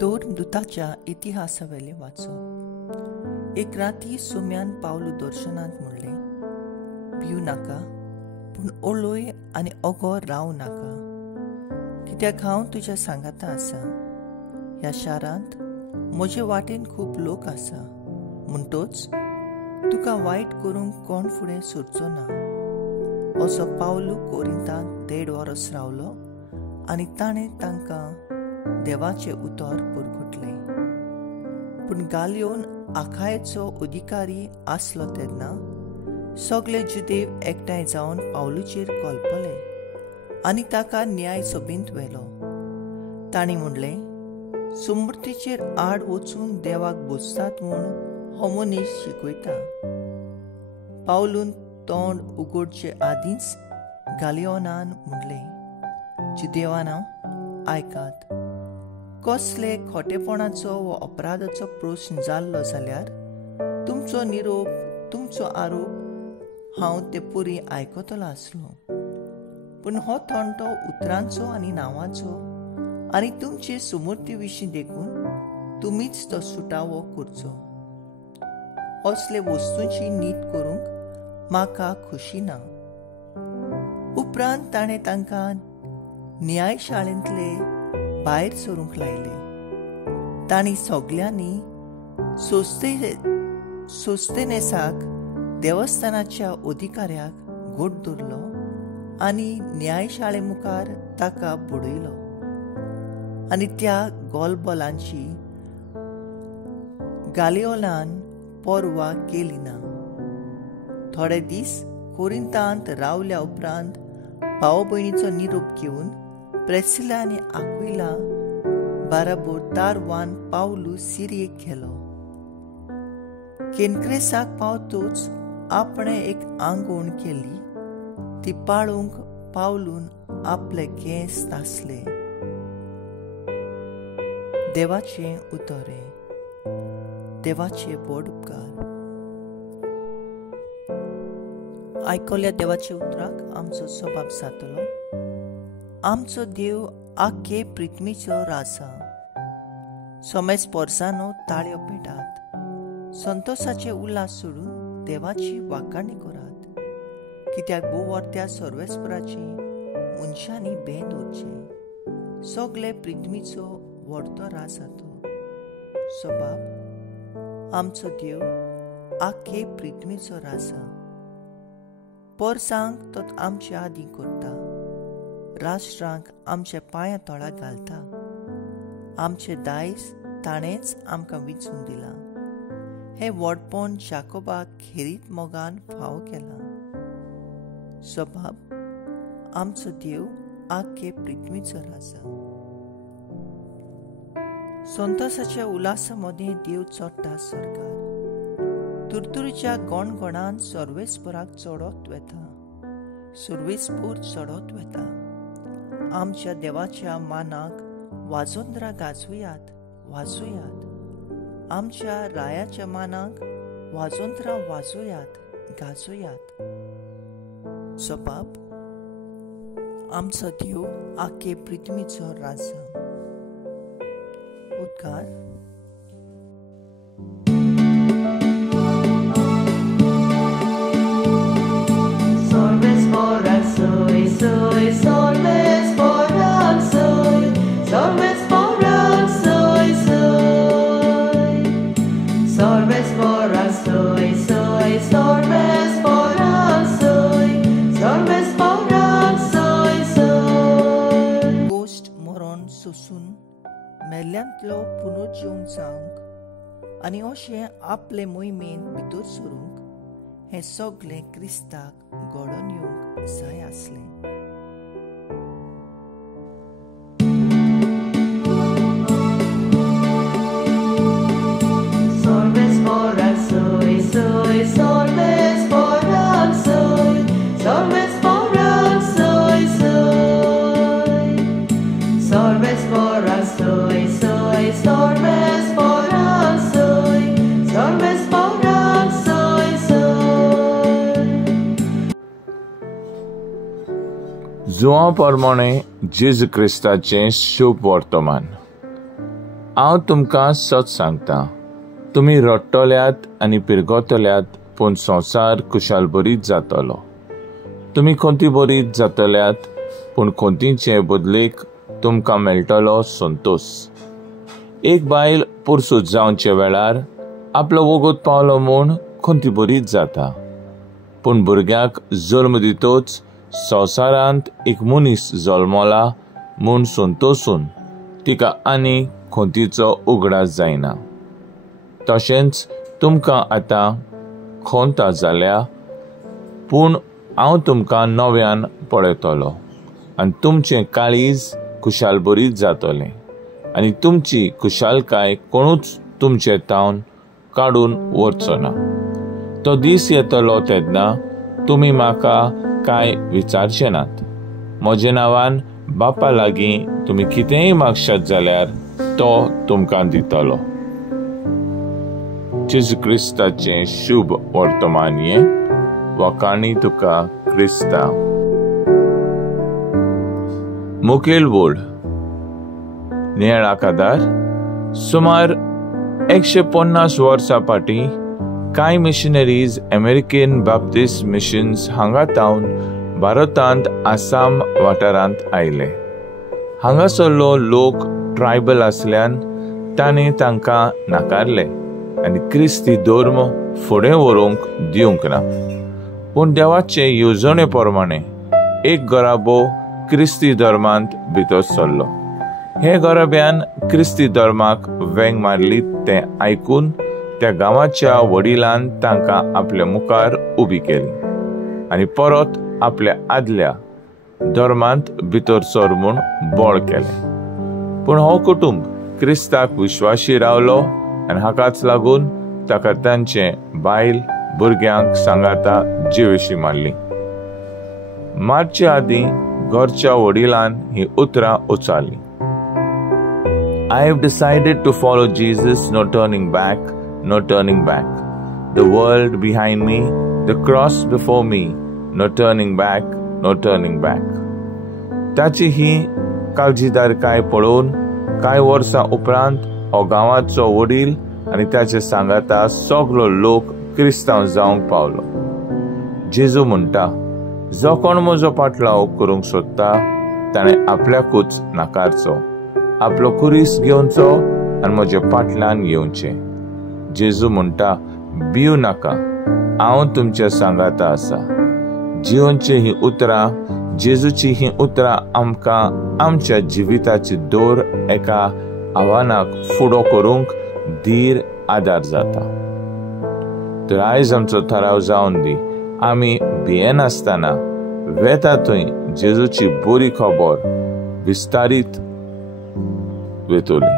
दोन दुताच्या इतिहासावेले वाचप. एक राती सुम्यान पावलू दर्शनांत म्हणलें, भिवू नाका, पूण ओलोय आनी ओगो रावू नाका, कित्याक हांव तुज्या सांगाता आसा. ह्या शारांत म्हजे वाटेन खूब लोक आसा, म्हणटोच तुका वायट करूंक कोण फुडें सरचो ना. असो पावलू कोरिंतांत 1.5 वर्स रावलो आनी ताणें तांकां देवाचें उतर पुरगुटलें. पूण गालियोन आखायेचो अधिकारी आसलो तेन्ना सगळे जुदेव एकठांय जावन पावलूचेर कोलपले आनी ताका न्याय सभेंत व्हेलो. तांणी म्हणलें, सुमृतीचेर आड वचून देवाक बुजतात म्हूण हो मनीस शिकयता. पावलून तोंड उगडचे आदींच गालियोनान म्हणलें, जुदेवांनो, आयकात. कसले खोटेपणाचो वा अपराधाचो प्रश्न जाल्लो जाल्यार तुमचो निरोप, तुमचो आरोप हांव ते पुरी आयकतलो आसलो. पूण हो तोंडो उतरांचो आनी नांवांचो आनी तुमचे सुमृती विशीं देखून तुमीच तो सुटावो करचो. असले वस्तूंची नीट करूंक म्हाका खुशी ना. उपरांत ताणें तांकां न्यायशाळेंतले भायर सरूंक लायले. तांणी सगळ्यांनी सोस्तेनेसाक देवस्थानाच्या अधिकाऱ्याक घोट धरलो आनी न्यायशाळे मुखार ताका बडयलो आनी त्या गोलबोलांची गालियोनान पर्वा केली ना. थोडे दीस कोरिंतांत रावल्या उपरांत भाव भयणीचो निरोप घेवन प्रेसिला आनी आक्विला बाराबोर तारवान पावलू सिरियेक गेलो. केनक्रेसाक पावतूच आपणे एक आंगवण केली. ती पाळूंक पावलून आपले केंस तासले. देवाचें उतोरे. देवाचे बोड उपकार. आयकल्या देवाच्या उतराक आमचो सबाब जातलो. आमचो देव आख्खे पृथ्वीचो राजा. सोमेस पोरसानो ताळयो पेटात. संतोषाचे उल्हास सोडून देवाची वाखाणणी करात. कित्याक भोवोरत्या सर्वेस्पराची मनशांनी भेंद दवरचे. सगळे पृथ्वीचो व्हडतो राजा तो. सबाब आमचो देव आख्खे पृथ्वीचो राजा. पोरसांक तो आमच्या आदीं करता. राष्ट्रांक आमच्या पांया तळा घालता. आमचे दायज ताणेंच आमकां विचून दिलां. हें व्हडपण जाकोबाक खेरीत मोगान फावो केलां. सबाब आमचो देव आख्खे पृथ्वीचो राजा. संतोषाच्या उल्हासा मदें देव चडटा स्वर्गार. तुरतुरीच्या गोणगोणान सर्वेस्पराक चडत वेता. सर्वेस्पूर चडत वेता. आमच्या देवाच्या मानाक वाजोंद्रा गाजोवयात, वाजोवयात. आमच्या रायाच्या मानाक वाजोंद्रा वाजोवयात, गाजोवयात. सबाब आमचो देव आख्खे पृथ्वीचो राजा. उद्गार. गोश्ट मरण सोसून मेल्ल्यांतलो पुनर्जीवन जावंक आनी अशें आपले मोहिमेंत भितर सरूंक हें सगळें क्रिस्ताक घडोवन येवंक जाय आसलें. जुआ प्रमाणे जेजू क्रिस्ताचें शुभ वर्तमान. हांव तुमकां सच सांगता, तुमी रडटल्यात आनी पिरगोतल्यात, पूण संवसार कुशाल बरीत जातलो. तुमी खोंती बरीत जातल्यात, पूण खोंतीचे बदलेक तुमकां मेळटलो संतोष. एक बायल पुरसूत जावचे वेळार आपलो वगत पावलो म्हूण खोंती बरीत जाता, पूण भुरग्याक जल्म दितोच संवसारांत एक मनीस जल्मला म्हूण संतोसून तिका आनी खोंतीचो उगडास जायना. तशेंच तुमकां आतां खोंता जाल्या, पूण हांव तुमकां नव्यान पळयतलो आनी तुमचें काळीज कुशाल बरीत जातलें आनी तुमची कुशालकाय कोणूच तुमचे तावन काडून व्हरचो ना. तो दीस येतलो तेन्ना तुमी म्हाका कांय विचारचे नात. म्हज्या नांवान बापा लागीं तुमी कितेंय मागशात जाल्यार तो तुमकां दितलो. जेजू क्रिस्ताचें शुभ वर्तमान हें वकाणी तुका क्रिस्ता. मुखेल बोर्ड नेळ आकादार. सुमार 150 वर्सां फाटीं कांय मिशनरीज अमेरिकन बाप्टिस्ट मिशन्स हांगा तावन भारतांत आसाम वाठारांत आयले. हांगासरलो लोक ट्रायबल आसल्यान तांणी तांकां नाकारले आनी क्रिस्ती धर्म फुडें व्हरूंक दिवंक ना. पूण देवाचे येवजणे प्रमाणे एक गराबो क्रिस्ती धर्मांत भितर सरलो. हे गराब्यान क्रिस्ती धर्माक वेंग मारली तें आयकून त्या गांवाच्या वडिलान तांकां आपल्या मुखार उबी केली आनी परत आपल्या आदल्या धर्मांत भितर सर म्हूण बोळ केलें. पूण हो कुटुंब क्रिस्ताक विश्वासी रावलो आनी हाकाच लागून ताका तांचे बायल भुरग्यांक सांगाता जिवेशी मारली. मार्चे आदीं घरच्या वडिलान ही उतरां उचारली. I have decided to follow Jesus, no turning back, no turning back. The world behind me, the cross before me, no turning back, no turning back. ताची ही काळजीदारकाय पळोवन कांय वर्सां उपरांत हो गांवाचो वडील आनी ताचे सांगाता सगलो लोक क्रिस्तांव जावंक पावलो. जेजू म्हणटा, जो कोण म्हजो फाटलाव करूंक सोदता ताणें आपल्याकूच नाकारचो, आपलो कुरीस घेवचो आनी म्हज्या फाटल्यान येवचें. जेजू म्हणटा, भिवू नाका, हांव तुमच्या सांगाता आसा. जिवनची ही उतरां, जेजूची ही उतरां आमकां आमच्या जिविताची दोर एका आव्हानाक फुडो करूंक धीर आदार जाता. तर आयज आमचो थाराव जावन दी. आमी भियेनासतना वेता थंय जेजूची बरी खबर विस्तारीत वेतली.